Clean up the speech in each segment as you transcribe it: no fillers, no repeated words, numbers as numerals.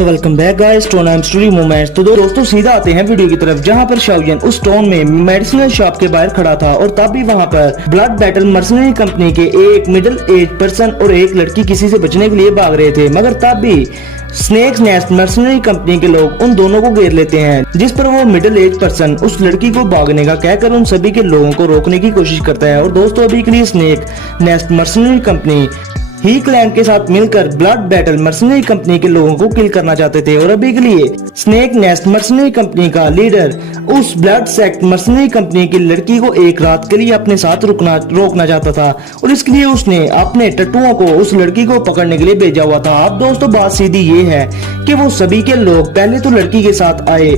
So welcome back guys to Naim story moments. तो दोस्तों सीधा आते हैं वीडियो की तरफ, जहां पर शाओयन उस टाउन में मेडिसिनल शॉप के बाहर खड़ा था और तब भी वहां पर ब्लड बैटल मर्सनरी कंपनी के एक मिडिल एज पर्सन और एक लड़की किसी से बचने के लिए भाग रहे थे, मगर तब भी स्नेक नेस्ट मर्सनरी कंपनी के लोग उन दोनों को घेर लेते हैं, जिस पर वो मिडिल एज पर्सन उस लड़की को भागने का कहकर उन सभी के लोगों को रोकने की कोशिश करता है। और दोस्तों अभी के लिए स्नेक नेस्ट मर्सनरी कंपनी ही क्लैन के साथ मिलकर ब्लड बैटल मर्सनरी कंपनी के लोगों को किल करना चाहते थे। और अभी के लिए स्नेक नेस्ट मर्सनरी कंपनी का लीडर उस ब्लड सेक्ट मर्सनरी कंपनी की लड़की को एक रात के लिए अपने साथ रोकना चाहता था, और इसके लिए उसने अपने टट्टुओं को उस लड़की को पकड़ने के लिए भेजा हुआ था। अब दोस्तों बात सीधी ये है कि वो सभी के लोग पहले तो लड़की के साथ आए,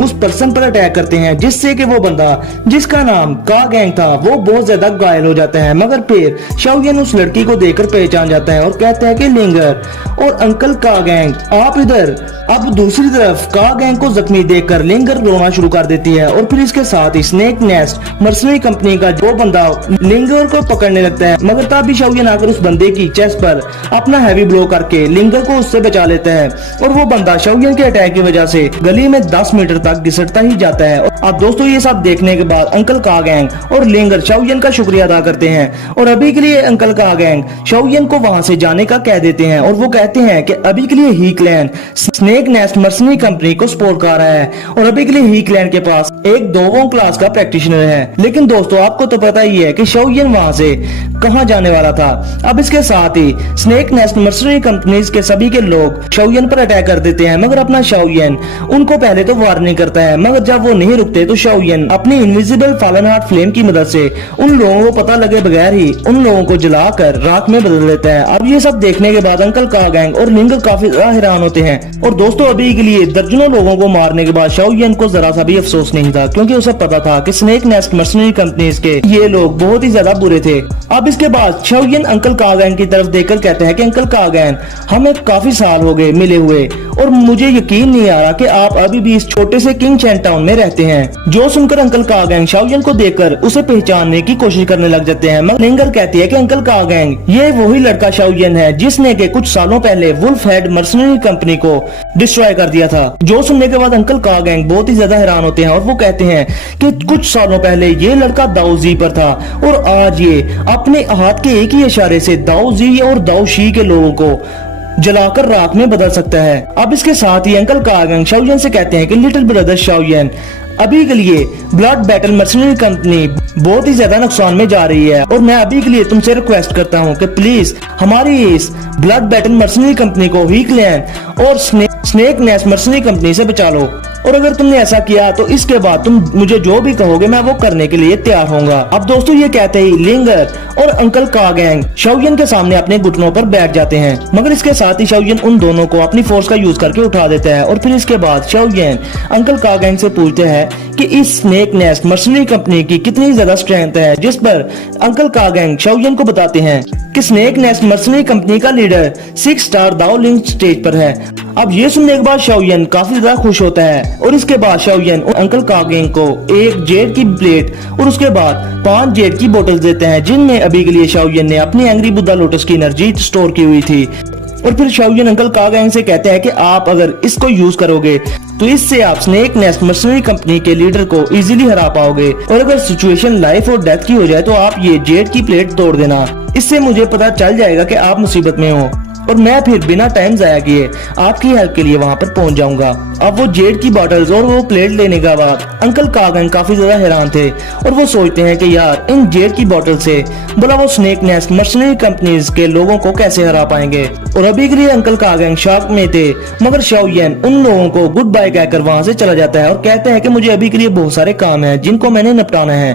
उस पर्सन पर अटैक करते हैं, जिससे कि वो बंदा जिसका नाम का गैंग था वो बहुत ज्यादा घायल हो जाता है। मगर फिर शाओयन उस लड़की को देखकर पहचान जाता है और कहता है कि लिंगर और अंकल का गैंग आप इधर। अब दूसरी तरफ का गैंग को जख्मी देखकर लिंगर रोना शुरू कर देती है, और फिर इसके साथ ही स्नेक नेस्ट मर्सनरी कंपनी का जो बंदा लिंगर को पकड़ने लगता है, मगर तब भी शाओयन आकर उस बंदे की चेस्ट पर अपना हैवी ब्लो करके लिंगर को उससे बचा लेता है, और वो बंदा शाओयन के अटैक की वजह से गली में 10 मीटर तक घिसटता ही जाता है। अब दोस्तों ये सब देखने के बाद अंकल का गैंग और लिंगर शाओयन का शुक्रिया अदा करते हैं, और अभी के लिए अंकल का गैंग शाओयन को वहां से जाने का कह देते हैं, और वो कहते हैं कि अभी के लिए ही clan snake nest mercenary company को सपोर्ट कर रहा है, और अभी के लिए ही क्लैन के पास एक दोवों क्लास का प्रैक्टिशनर है। लेकिन दोस्तों आपको तो पता ही है कि शाओयन वहां से कहां जाने वाला था। अब इसके साथ ही स्नेक नेस्ट मर्सनरी कंपनी के सभी के लोग शाओयन पर अटैक कर देते हैं, मगर अपना शाओयन उनको पहले तो वार्निंग करता है, मगर जब वो नहीं रुकते तो शाओयन अपनी इनविजिबल फॉलन हार्ट फ्लेम की मदद से उन लोगों को पता लगे बगैर ही उन लोगों को जलाकर राख में बदल देता है। अब ये सब देखने के बाद अंकल का गैंग और लिंगर काफी हैरान होते हैं, और दोस्तों अभी के लिए दर्जनों लोगों को मारने के बाद शाओयन को जरा सा भी अफसोस नहीं था, क्योंकि उसे पता था कि स्नेक नेस्ट मर्सनरी कंपनीज के ये लोग बहुत ही ज्यादा बुरे थे। अब इसके बाद शाओयन अंकल का गैंग की तरफ देखकर कहते हैं कि अंकल का गैंग हमें काफी साल हो गए मिले हुए, और मुझे यकीन नहीं आ रहा कि आप अभी भी इस छोटे से किंग चैन टाउन में रहते हैं। जो सुनकर अंकल का गैंग शाओयन को देखकर उसे पहचानने की कोशिश करने लग जाते हैं, मगर लिंगर कहती है कि अंकल का गैंग ये वही लड़का शाओयन है जिसने के कुछ सालों पहले वुल्फ हेड मर्सनरी कंपनी को डिस्ट्रॉय कर दिया था। जो सुनने के बाद अंकल का गैंग बहुत ही ज्यादा हैरान होते हैं, और वो कहते हैं कि कुछ सालों पहले ये लड़का दाऊ जी पर था, और आज ये अपने हाथ के एक ही इशारे से दाऊ जी और दाऊ शी के लोगों को जलाकर राख में बदल सकता है। अब इसके साथ ही अंकल का गैंग शाओयन से कहते हैं कि लिटिल ब्रदर शाओयन अभी के लिए ब्लड बैटल मर्सनरी कंपनी बहुत ही ज्यादा नुकसान में जा रही है, और मैं अभी के लिए तुमसे रिक्वेस्ट करता हूँ कि प्लीज हमारी इस ब्लड बैटल मर्सनरी कंपनी को ही क्लैन और स्नेक नेस्ट मर्सनरी कंपनी से बचा लो, और अगर तुमने ऐसा किया तो इसके बाद तुम मुझे जो भी कहोगे मैं वो करने के लिए तैयार होऊंगा। अब दोस्तों ये कहते ही लिंगर और अंकल का गैंग शाओयन के सामने अपने घुटनों पर बैठ जाते हैं, मगर इसके साथ ही शाओयन उन दोनों को अपनी फोर्स का यूज करके उठा देता है। और फिर इसके बाद शाओयन अंकल का गैंग से पूछते हैं कि इस स्नेक नेस्ट मर्सनरी कंपनी की कितनी ज्यादा स्ट्रेंथ है, जिस पर अंकल का गैंग शाओयन को बताते हैं कि स्नेक नेस्ट मर्सनरी कंपनी का लीडर 6 स्टार दाओ लिंग स्टेज पर है। अब ये सुनने के बाद शाओयन काफी ज्यादा खुश होता है, और इसके बाद शाओयन अंकल का गैंग को एक जेड की प्लेट और उसके बाद 5 जेड की बोतल्स देते हैं, जिनमें अभी के लिए शाओयन ने अपनी एंग्री बुद्धा लोटस की एनर्जी स्टोर की हुई थी। और फिर शाओयन अंकल का गैंग से कहते हैं कि आप अगर इसको यूज करोगे तो इससे आप स्नेक नेस्ट मर्सनरी कंपनी के लीडर को इजीली हरा पाओगे, और अगर सिचुएशन लाइफ और डेथ की हो जाए तो आप ये जेड की प्लेट तोड़ देना, इससे मुझे पता चल जाएगा कि आप मुसीबत में हो, और मैं फिर बिना टाइम जाया किए आपकी हेल्प के लिए वहां पर पहुंच जाऊंगा। अब वो जेड की बॉटल्स और वो प्लेट लेने के बाद अंकल का गैंग काफी ज्यादा हैरान थे, और वो सोचते हैं कि यार इन जेड की बॉटल से बोला वो स्नेक नेस्ट मर्सनरी कंपनीज के लोगों को कैसे हरा पाएंगे। और अभी के लिए अंकल का गैंग शॉक में थे, मगर शाओयन उन लोगों को गुड बाय कहकर वहां से चला जाता है, और कहते हैं कि मुझे अभी के लिए बहुत सारे काम है जिनको मैंने निपटाना है,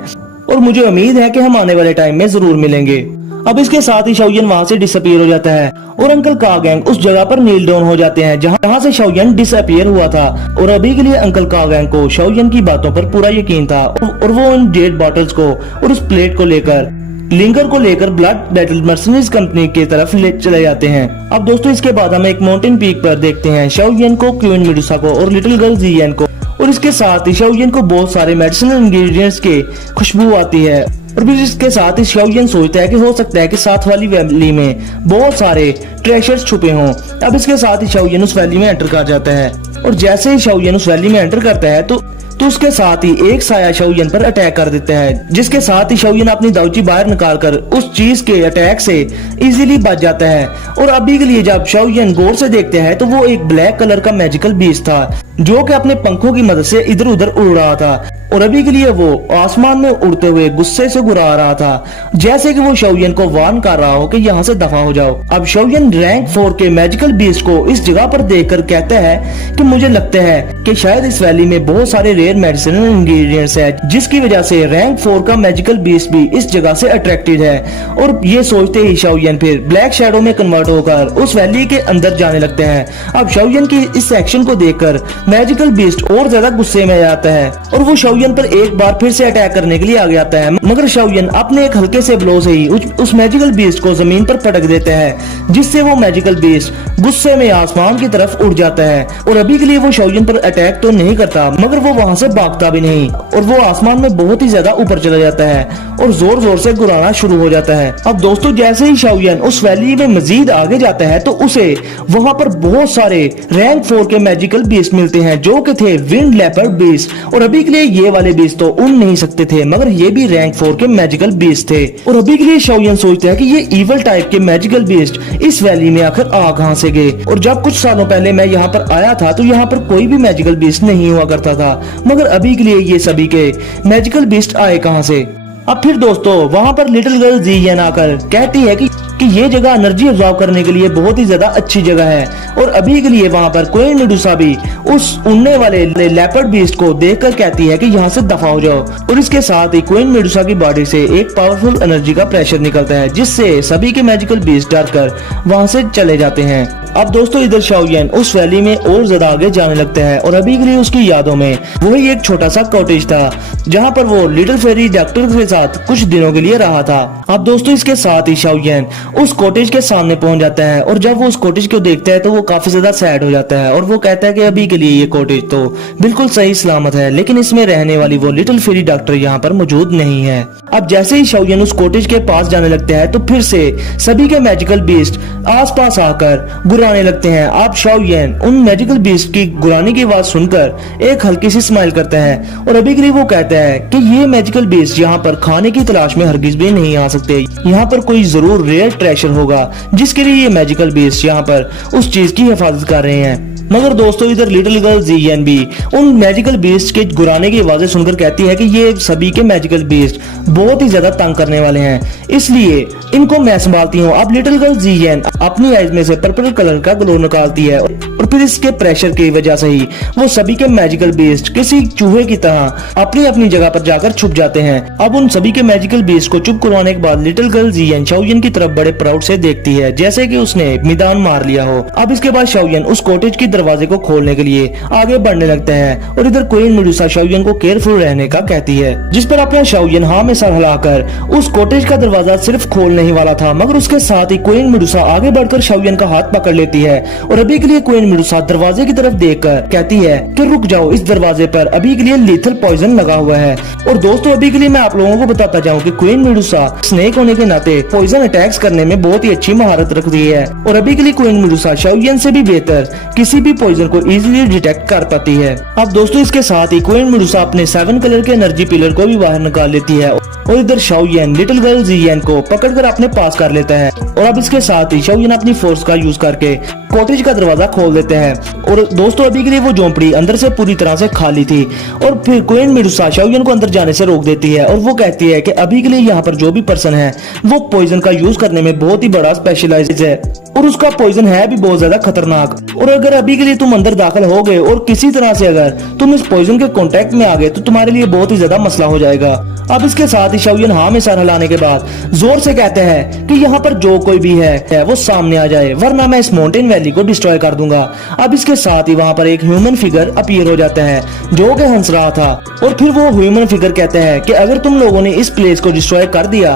और मुझे उम्मीद है कि हम आने वाले टाइम में जरूर मिलेंगे। अब इसके साथ ही शाओयन वहां से डिसअपियर हो जाता है, और अंकल का गैंग उस जगह पर नील डाउन हो जाते हैं जहां से शाओयन डिसअपियर हुआ था। और अभी के लिए अंकल का गैंग को शाओयन की बातों पर पूरा यकीन था, और वो उन जेड बॉटल्स को और उस प्लेट को लेकर लिंगर को लेकर ब्लड बैटल मर्सनरीज कंपनी की तरफ ले चले जाते हैं। अब दोस्तों इसके बाद हम एक माउंटेन पीक पर देखते हैं शाओयन को, क्वीन मेडुसा को और लिटिल गर्ल जियन को, और इसके साथ ही शाओयन को बहुत सारे मेडिसिनल इंग्रेडिएंट्स की खुशबू आती है, और फिर इसके साथ ही शाओयन सोचता है कि हो सकता है कि साथ वाली वैली में बहुत सारे ट्रेजर्स छुपे हों। अब इसके साथ ही शाओयन उस वैली में एंटर कर जाता है और जैसे ही शाओयन उस वैली में एंटर करता है तो उसके साथ ही एक साया शाओयन पर अटैक कर देता है, जिसके साथ ही शाओयन अपनी दाऊची बाहर निकालकर उस चीज के अटैक से इजीली बच जाता है। और अभी के लिए जब शाओयन गौर से देखते हैं तो वो एक ब्लैक कलर का मैजिकल बीस्ट था जो कि अपने पंखों की मदद से इधर उधर उड़ रहा था और अभी के लिए वो आसमान में उड़ते हुए गुस्से से गुर्रा रहा था, जैसे कि वो शाओयन को वार्न कर रहा हो कि यहाँ से दफा हो जाओ। अब शाओयन रैंक 4 के मैजिकल बीस्ट को इस जगह पर देखकर कहता है कि मुझे लगता है कि शायद इस वैली में बहुत सारे रेयर मेडिसिनल इंग्रेडिएंट्स है, जिसकी वजह से रैंक 4 का मैजिकल बीस्ट भी इस जगह से अट्रैक्टेड है। और ये सोचते ही शाओयन फिर ब्लैक शैडो में कन्वर्ट होकर उस वैली के अंदर जाने लगते हैं। अब शाओयन की इस एक्शन को देखकर मैजिकल बीस्ट और ज्यादा गुस्से में आ जाता है और वो शाओयन पर एक बार फिर से अटैक करने के लिए आगे आता है, मगर शाओयन अपने एक हल्के से ब्लो से ही उस मैजिकल बीस्ट को जमीन पर पटक देता है, जिससे वो मैजिकल बीस्ट गुस्से में आसमान की तरफ उड़ जाता है। और अभी के लिए वो शाओयन पर अटैक तो नहीं करता, मगर वो वहाँ से भागता भी नहीं और वो आसमान में बहुत ही ज्यादा ऊपर चला जाता है और जोर जोर से गुर्राना शुरू हो जाता है। अब दोस्तों जैसे ही शाओयन उस वैली में मजीद आगे जाता है तो उसे वहाँ पर बहुत सारे रैंक 4 के मैजिकल बीस्ट मिलते हैं जो कि थे विंड लेपर्ड बीस्ट। और अभी के लिए ये वाले बीस्ट तो उड़ नहीं सकते थे, मगर ये भी रैंक 4 के मैजिकल बीस्ट थे। और अभी के लिए शाओयन सोचता है कि ये इवल टाइप के मैजिकल बीस्ट इस वैली में आखिर आ कहां से गए, और जब कुछ सालों पहले मैं यहाँ पर आया था तो यहाँ पर कोई भी मैजिकल बीस्ट नहीं हुआ करता था, मगर अभी के लिए ये सभी के मैजिकल बीस्ट आए कहां से। अब फिर दोस्तों वहाँ पर लिटिल गर्ल ज़ियन आकर कहती है कि ये जगह एनर्जी ऑब्जर्व करने के लिए बहुत ही ज्यादा अच्छी जगह है। और अभी के लिए वहाँ पर क्वीन मेडुसा भी उस उड़ने वाले लेपर्ड बीस्ट को देखकर कहती है कि यहाँ से दफा हो जाओ। और इसके साथ ही क्वीन मेडुसा की बॉडी से एक पावरफुल एनर्जी का प्रेशर निकलता है, जिससे सभी के मैजिकल बीस्ट डर कर वहाँ से चले जाते हैं। अब दोस्तों इधर शाओयन उस वैली में और ज्यादा आगे जाने लगता है और अभी के लिए उसकी यादों में वही एक छोटा सा कॉटेज था जहाँ पर वो लिटिल फेरी डॉक्टर के साथ कुछ दिनों के लिए रहा था। अब दोस्तों इसके साथ ही शाओयन उस कॉटेज के सामने पहुंच जाता है और जब वो उस कॉटेज को देखता है तो वो काफी ज्यादा सैड हो जाता है और वो कहता है कि अभी के लिए ये कॉटेज तो बिल्कुल सही सलामत है, लेकिन इसमें रहने वाली वो लिटिल फेरी डॉक्टर यहाँ पर मौजूद नहीं है। अब जैसे ही शाओयन उस कॉटेज के पास जाने लगता है तो फिर से सभी के मैजिकल बीस्ट आसपास आकर गुर्राने लगते हैं। अब शाओयन उन मैजिकल बीस्ट की गुर्राने की आवाज सुनकर एक हल्की सी स्माइल करता है और अभी के लिए वो कहता है कि ये मैजिकल बीस्ट यहाँ पर खाने की तलाश में हरगिज भी नहीं आ सकते, यहाँ पर कोई जरूर रेयर ट्रेजर होगा जिसके लिए ये मैजिकल बीस्ट यहाँ पर उस चीज की हिफाजत कर रहे हैं। मगर दोस्तों इधर लिटिल गर्ल ज़ियन भी उन मैजिकल बीस्ट के गुराने की आवाजें सुनकर कहती है कि ये सभी के मैजिकल बीस्ट बहुत ही ज्यादा तंग करने वाले हैं, इसलिए इनको मैं संभालती हूँ। अब लिटिल गर्ल ज़ियन अपनी आईज में से पर्पल कलर का ग्लो निकालती है और फिर इसके प्रेशर की वजह से ही वो सभी के मैजिकल बीस्ट किसी चूहे की तरह अपनी अपनी जगह पर जाकर छुप जाते हैं। अब उन सभी के मैजिकल बीस्ट को चुप करवाने के बाद लिटिल गर्ल ज़ियन शाओयन की तरफ बड़े प्राउड से देखती है, जैसे कि उसने मैदान मार लिया हो। अब इसके बाद शाओयन उस कॉटेज की दरवाजे को खोलने के लिए आगे बढ़ने लगते हैं और इधर क्वीन मेडुसा शाओयन को केयरफुल रहने का कहती है, जिस पर अपना शाओयन हाँ में सर हिलाकर उस कॉटेज का दरवाजा सिर्फ खोलने ही वाला था, मगर उसके साथ ही क्वीन मेडुसा आगे बढ़कर शाओयन का हाथ पकड़ लेती है और अभी के लिए क्वीन मेडुसा दरवाजे की तरफ देखकर कहती है कि रुक जाओ, इस दरवाजे पर अभी के लिए लीथल पॉइजन लगा हुआ है। और दोस्तों अभी के लिए मैं आप लोगों को बताता जाऊं कि क्वीन मेडुसा स्नेक होने के नाते पॉइजन अटैक्स करने में बहुत ही अच्छी महारत रखती है और अभी के लिए क्वीन मेडुसा शाओयन से भी बेहतर किसी भी पॉइजन को इजीली डिटेक्ट कर पाती है। अब दोस्तों इसके साथ ही क्वीन मेडुसा अपने 7 कलर के एनर्जी पिलर को भी बाहर निकाल लेती है और इधर शाओयन लिटिल गर्ल ज़ियन को पकड़कर अपने पास कर लेता है और अब इसके साथ ही शाओयन अपनी फोर्स का यूज करके कॉटेज का दरवाजा खोल देते हैं। और दोस्तों अभी के लिए वो झोंपड़ी अंदर से पूरी तरह से खाली थी और फिर क्वीन मेडुसा शाओयन को अंदर जाने से रोक देती है और वो कहती है कि अभी के लिए यहाँ पर जो भी पर्सन है वो पॉइजन का यूज करने में बहुत ही बड़ा स्पेशलाइज्ड है और उसका पॉइजन है भी बहुत ज्यादा खतरनाक, और अगर अभी के लिए तुम अंदर दाखिल हो गए और किसी तरह से अगर तुम इस पॉइजन के कांटेक्ट में आ गए तो तुम्हारे लिए बहुत ही ज्यादा मसला हो जाएगा। अब इसके साथ ही शाओयन हाँ में सर हिलाने के बाद जोर से कहते हैं कि यहाँ पर जो कोई भी है वो सामने आ जाए, वरना मैं इस माउंटेन वैली को डिस्ट्रॉय कर दूंगा। अब इसके साथ ही वहाँ पर एक ह्यूमन फिगर अपीयर हो जाता है जो कि हंस रहा था और फिर वो ह्यूमन फिगर कहते हैं कि अगर तुम लोगों ने इस प्लेस को डिस्ट्रॉय कर दिया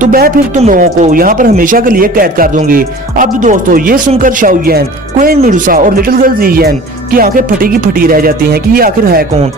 तो मैं फिर तुम लोगों को यहाँ पर हमेशा के लिए कैद कर दूंगी। अब दोस्तों ये सुनकर शाओयन, क्वीन मेडुसा और लिटिल गर्ल ज़ियन की आंखें फटी की फटी रह जाती हैं कि ये आखिर है कौन।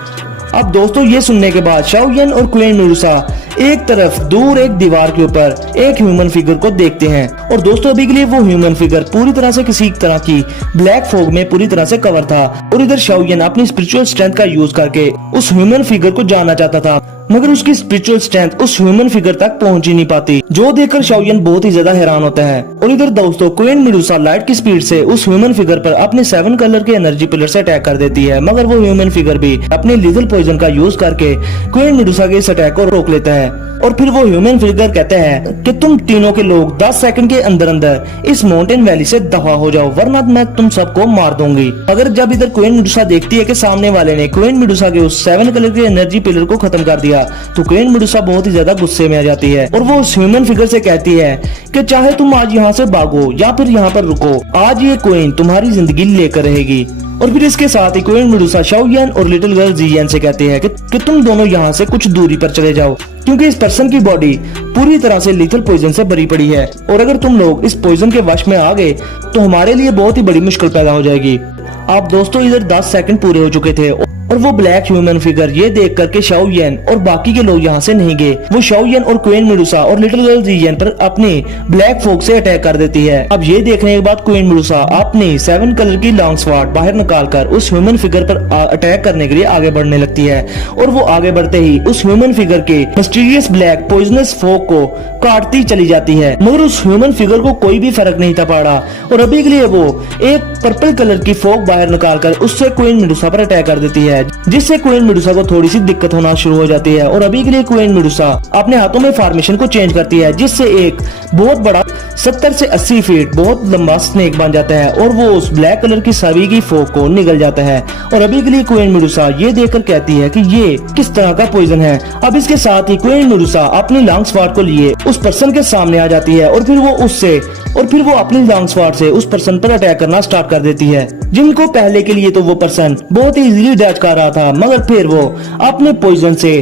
अब दोस्तों ये सुनने के बाद शाओयन और क्वीन मेडुसा एक तरफ दूर एक दीवार के ऊपर एक ह्यूमन फिगर को देखते हैं और दोस्तों अभी के लिए वो ह्यूमन फिगर पूरी तरह से किसी तरह की ब्लैक फॉग में पूरी तरह से कवर था और इधर शाओयन अपनी स्पिरिचुअल स्ट्रेंथ का यूज करके उस ह्यूमन फिगर को जानना चाहता था, मगर उसकी स्पिरिचुअल स्ट्रेंथ उस ह्यूमन फिगर तक पहुंच ही नहीं पाती, जो देखकर शाओयन बहुत ही ज्यादा हैरान होता है। और इधर दोस्तों क्वीन मेडुसा लाइट की स्पीड से उस ह्यूमन फिगर पर अपने 7 कलर के एनर्जी पिलर से अटैक कर देती है, मगर वो ह्यूमन फिगर भी अपने लीथल पॉइजन का यूज करके क्वीन मेडुसा के इस अटैक को रोक लेता है। और फिर वो ह्यूमन फिगर कहता है कि तुम तीनों के लोग 10 सेकंड के अंदर अंदर इस माउंटेन वैली से दफा हो जाओ, वरना मैं तुम सबको मार दूंगी। अगर जब इधर क्वीन मेडुसा देखती है कि सामने वाले ने क्वीन मेडुसा के उस 7 कलर के एनर्जी पिलर को खत्म कर दिया, तो क्वीन मेडुसा बहुत ही ज्यादा गुस्से में आ जाती है और वो उस ह्यूमन फिगर से कहती है कि चाहे तुम आज यहाँ से भागो या फिर यहाँ पर रुको, आज ये क्वीन तुम्हारी जिंदगी लेकर रहेगी। और फिर इसके साथ ही क्वीन मेडुसा शाओयन और लिटिल गर्ल जियन से कहती है कि तुम दोनों यहाँ से कुछ दूरी पर चले जाओ, क्योंकि इस पर्सन की बॉडी पूरी तरह से लीथल पॉइजन से भरी पड़ी है और अगर तुम लोग इस पॉइजन के वश में आ गए तो हमारे लिए बहुत ही बड़ी मुश्किल पैदा हो जाएगी। आप दोस्तों इधर 10 सेकंड पूरे हो चुके थे और वो ब्लैक ह्यूमन फिगर ये देख करके शाओयन और बाकी के लोग यहाँ से नहीं गए। वो शाओयन और क्वीन मेडुसा और लिटिल गर्ल जियन पर अपनी ब्लैक फॉग से अटैक कर देती है। अब ये देखने के बाद क्वीन मेडुसा अपनी 7 कलर की लॉन्ग स्वॉर्ड बाहर निकालकर उस ह्यूमन फिगर पर अटैक करने के लिए आगे बढ़ने लगती है और वो आगे बढ़ते ही उस ह्यूमन फिगर के मिस्टीरियस ब्लैक पॉइजनस फॉग को काटती चली जाती है, मगर उस ह्यूमन फिगर को कोई भी फर्क नहीं था पड़ा और अभी के लिए वो एक पर्पल कलर की फॉग बाहर निकालकर उससे क्वीन मेडुसा पर अटैक कर देती है, जिससे क्वीन मेडुसा को थोड़ी सी दिक्कत होना शुरू हो जाती है। और अभी के लिए क्वीन मेडुसा अपने हाथों में फॉर्मेशन को चेंज करती है, जिससे एक बहुत बड़ा 70 से 80 फीट बहुत लंबा स्नेक बन जाता है और वो उस ब्लैक कलर की सभी की फॉग को निगल जाता है। और अभी के लिए क्वीन मेडुसा ये देखकर कहती है कि ये किस तरह का पॉइजन है। अब इसके साथ ही क्वीन मेडुसा अपनी लॉन्ग स्वॉर्ड को लिए उस पर्सन के सामने आ जाती है और फिर वो अपनी लॉन्ग स्वॉर्ड से उस पर्सन पर अटैक करना स्टार्ट कर देती है, जिनको पहले के लिए तो वो पर्सन बहुत ही इजीली डैच कर रहा था, मगर फिर वो अपने पॉइजन से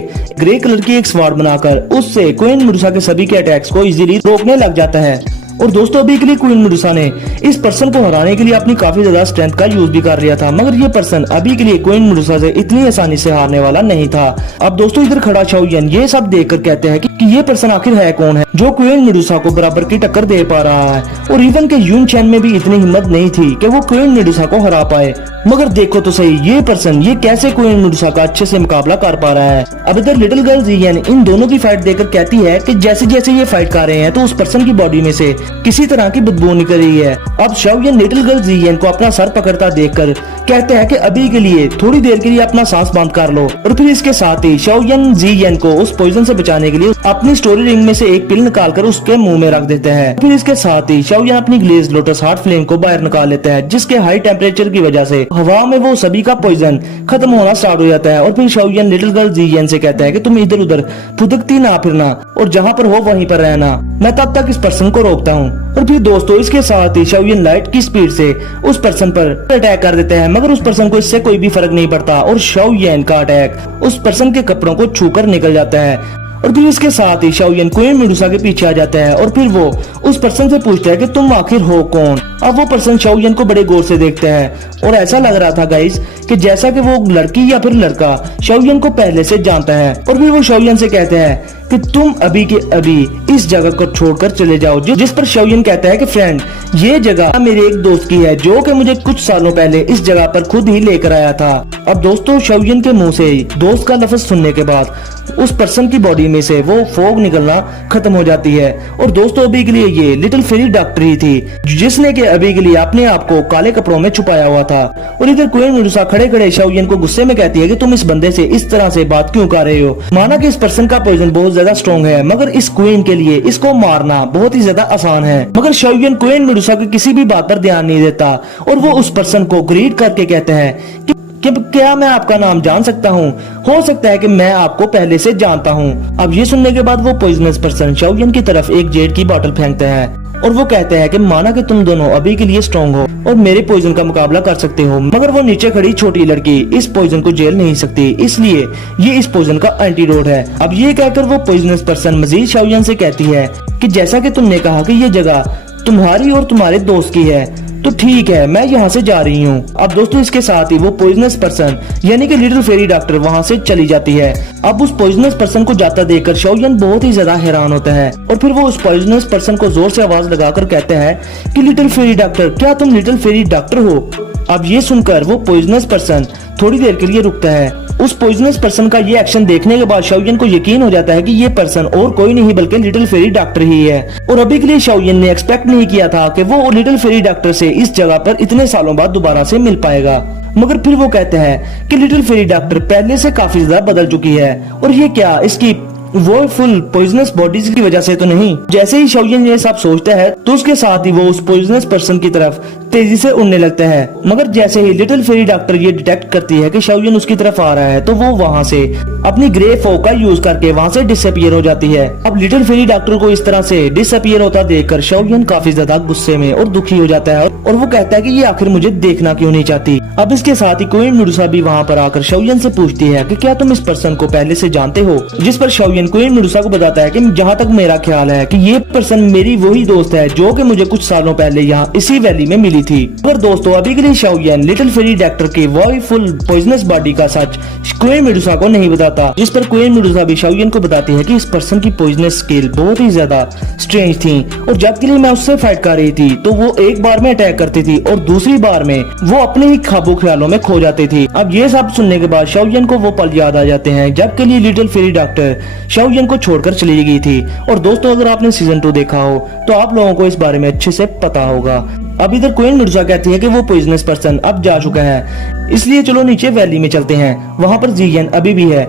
ग्रे कलर की एक स्वॉर्ड बनाकर उससे क्वीन मेडुसा के सभी के अटैक्स को इजीली रोकने लग जाता है। और दोस्तों अभी के लिए क्वीन मेडुसा ने इस पर्सन को हराने के लिए अपनी काफी ज्यादा स्ट्रेंथ का यूज भी कर लिया था, मगर ये पर्सन अभी के लिए क्वीन मेडुसा से इतनी आसानी से हारने वाला नहीं था। अब दोस्तों इधर खड़ा शाओयन ये सब देखकर कहते हैं कि ये पर्सन आखिर है कौन है जो क्वीन मेडुसा को बराबर की टक्कर दे पा रहा है। और इवन के यून चैन में भी इतनी हिम्मत नहीं थी कि वो क्वीन मेडुसा को हरा पाए, मगर देखो तो सही ये पर्सन ये कैसे क्वीन मेडुसा का अच्छे से मुकाबला कर पा रहा है। अब इधर लिटिल गर्ल जियन इन दोनों की फाइट देखकर कहती है कि जैसे जैसे ये फाइट कर रहे हैं तो उस पर्सन की बॉडी में से किसी तरह की बदबू निकल रही है। अब शाओयन लिटिल गर्ल जियन को अपना सर पकड़ता देखकर कहते हैं कि अभी के लिए थोड़ी देर के लिए अपना सांस बंद कर लो। और फिर इसके साथ ही शाओयन जियन को उस पॉइजन से बचाने के लिए अपनी स्टोरी रिंग में से एक पिल निकालकर उसके मुंह में रख देते हैं। फिर इसके साथ ही शाओयन अपनी ग्लेज लोटस हार्ट फ्लेम को बाहर निकाल लेता है, जिसके हाई टेम्परेचर की वजह से हवा में वो सभी का पॉइजन खत्म होना स्टार्ट हो जाता है। और फिर शाओयन लिटिल गर्ल जियन से कहता है कि तुम इधर उधर फुदकती ना फिरना और जहाँ पर हो वहीं पर रहना, मैं तब तक इस पर्सन को रोकता हूँ। और फिर दोस्तों इसके साथ ही शाओयन लाइट की स्पीड से उस पर्सन पर अटैक कर देते हैं, मगर उस पर्सन को इससे कोई भी फर्क नहीं पड़ता और शाओयन का अटैक उस पर्सन के कपड़ों को छूकर निकल जाता है। और फिर इसके साथ ही शाओयन क्वीन मेडुसा के पीछे आ जाता है और फिर वो उस पर्सन से पूछता है कि तुम आखिर हो कौन। अब वो पर्सन शाओयन को बड़े गौर से देखता है और ऐसा लग रहा था गाइस कि जैसा कि वो लड़की या फिर लड़का शाओयन को पहले से जानता है। और फिर वो शाओयन से कहते हैं कि तुम अभी के अभी इस जगह को छोड़कर चले जाओ, जिस पर शाओयन कहता है कि फ्रेंड ये जगह मेरे एक दोस्त की है जो कि मुझे कुछ सालों पहले इस जगह पर खुद ही लेकर आया था। अब दोस्तों शाओयन के मुंह से दोस्त का लफ्ज सुनने के बाद उस पर्सन की बॉडी में से वो फॉग निकलना खत्म हो जाती है। और दोस्तों अभी के लिए ये लिटिल फेरी डॉक्टर ही थी जिसने के अभी के लिए अपने आप को काले कपड़ों में छुपाया हुआ था। और इधर क्वीन मेडुसा खड़े खड़े शाओयन को गुस्से में कहती है कि तुम इस बंदे से इस तरह से बात क्यों कर रहे हो। माना कि इस पर्सन का पॉइजन बहुत ज्यादा स्ट्रॉन्ग है, मगर इस क्वीन के लिए इसको मारना बहुत ही ज्यादा आसान है। मगर शाओयन क्वीन मेडुसा की किसी भी बात पर ध्यान नहीं देता और वो उस पर्सन को ग्रीट करके कहते हैं कि क्या मैं आपका नाम जान सकता हूँ? हो सकता है कि मैं आपको पहले से जानता हूँ। अब ये सुनने के बाद वो पॉइजनस पर्सन शाओयन की तरफ एक जेड की बोतल फेंकते हैं और वो कहते हैं कि माना कि तुम दोनों अभी के लिए स्ट्रॉन्ग हो और मेरे पॉइजन का मुकाबला कर सकते हो, मगर वो नीचे खड़ी छोटी लड़की इस पॉइजन को झेल नहीं सकती, इसलिए ये इस पॉइजन का एंटीडोट है। अब ये कहकर वो पॉइजनस पर्सन मजीद शाओयन से कहती है कि जैसा कि तुमने कहा कि ये जगह तुम्हारी और तुम्हारे दोस्त की है, तो ठीक है, मैं यहाँ से जा रही हूँ। अब दोस्तों इसके साथ ही वो पॉइजनस पर्सन यानी कि लिटिल फेरी डॉक्टर वहाँ से चली जाती है। अब उस पॉइजनस पर्सन को जाता देखकर शाओयन बहुत ही ज्यादा हैरान होता है और फिर वो उस पॉइजनस पर्सन को जोर से आवाज लगाकर कहते हैं कि लिटिल फेरी डॉक्टर, क्या तुम लिटिल फेरी डॉक्टर हो? अब ये सुनकर वो पॉइजनस पर्सन थोड़ी देर के लिए रुकता है। उस पॉइजनस पर्सन का ये एक्शन देखने के बाद शाओयन को यकीन हो जाता है कि ये पर्सन और कोई नहीं बल्कि लिटिल फेरी डॉक्टर ही है। और अभी के लिए शाओयन ने एक्सपेक्ट नहीं किया था कि वो लिटिल फेरी डॉक्टर से इस जगह पर इतने सालों बाद दोबारा से मिल पाएगा। मगर फिर वो कहते हैं कि लिटिल फेरी डॉक्टर पहले से काफी ज्यादा बदल चुकी है और ये क्या इसकी वो फुल पॉइजनस बॉडीज की वजह से तो नहीं। जैसे ही शाओयन ये सब सोचता है तो उसके साथ ही वो उस पॉइजनस पर्सन की तरफ तेजी से उड़ने लगता है। मगर जैसे ही लिटिल फेरी डॉक्टर ये डिटेक्ट करती है कि शाओयन उसकी तरफ आ रहा है तो वो वहाँ से अपनी ग्रे फॉग का यूज करके वहाँ से डिसअपियर हो जाती है। अब लिटिल फेरी डॉक्टर को इस तरह से डिसअपियर होता देखकर शाओयन काफी ज्यादा गुस्से में और दुखी हो जाता है और वो कहता है कि ये आखिर मुझे देखना क्यों नहीं चाहती। अब इसके साथ ही क्वीन मेडुसा भी वहाँ पर आकर शाओयन से पूछती है कि क्या तुम इस पर्सन को पहले से जानते हो? जिस पर शाओयन क्वीन मेडुसा को बताता है कि जहाँ तक मेरा ख्याल है कि ये पर्सन मेरी वही दोस्त है जो कि मुझे कुछ सालों पहले यहाँ इसी वैली में मिली थी। पर दोस्तों अभी के लिए शाओयन लिटिल फेरी डॉक्टर की वही फुल पॉइजनस बॉडी का सच क्वीन मेडुसा को नहीं बताता। जिस पर क्वीन मेडुसा भी शाओयन को बताती है कि इस पर्सन की पॉइजनस स्किल बहुत ही ज्यादा स्ट्रेंज थी और जब के लिए मैं उससे फाइट कर रही थी तो वो एक बार में अटैक करती थी और दूसरी बार में वो अपने ही ख्वाबों ख्यालों में खो जाती थी। अब ये सब सुनने के बाद शाओयन को वो पल याद आ जाते हैं जब के लिए लिटिल फेरी डॉक्टर शाओयन को छोड़कर चली गई थी। और दोस्तों अगर आपने सीजन 2 देखा हो तो आप लोगों को इस बारे में अच्छे से पता होगा। अब इधर क्वीन मेडुसा कहती है कि वो पॉइजनस पर्सन अब जा चुका है, इसलिए चलो नीचे वैली में चलते हैं, वहाँ पर जियन अभी भी है।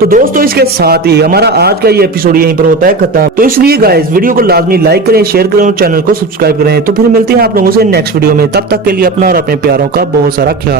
तो दोस्तों इसके साथ ही हमारा आज का ये एपिसोड यहीं पर होता है खत्म। तो इसलिए गाइस वीडियो को लाजमी लाइक करें, शेयर करें और चैनल को सब्सक्राइब करें। तो फिर मिलते हैं आप लोगों से नेक्स्ट वीडियो में। तब तक के लिए अपना और अपने प्यारों का बहुत सारा ख्याल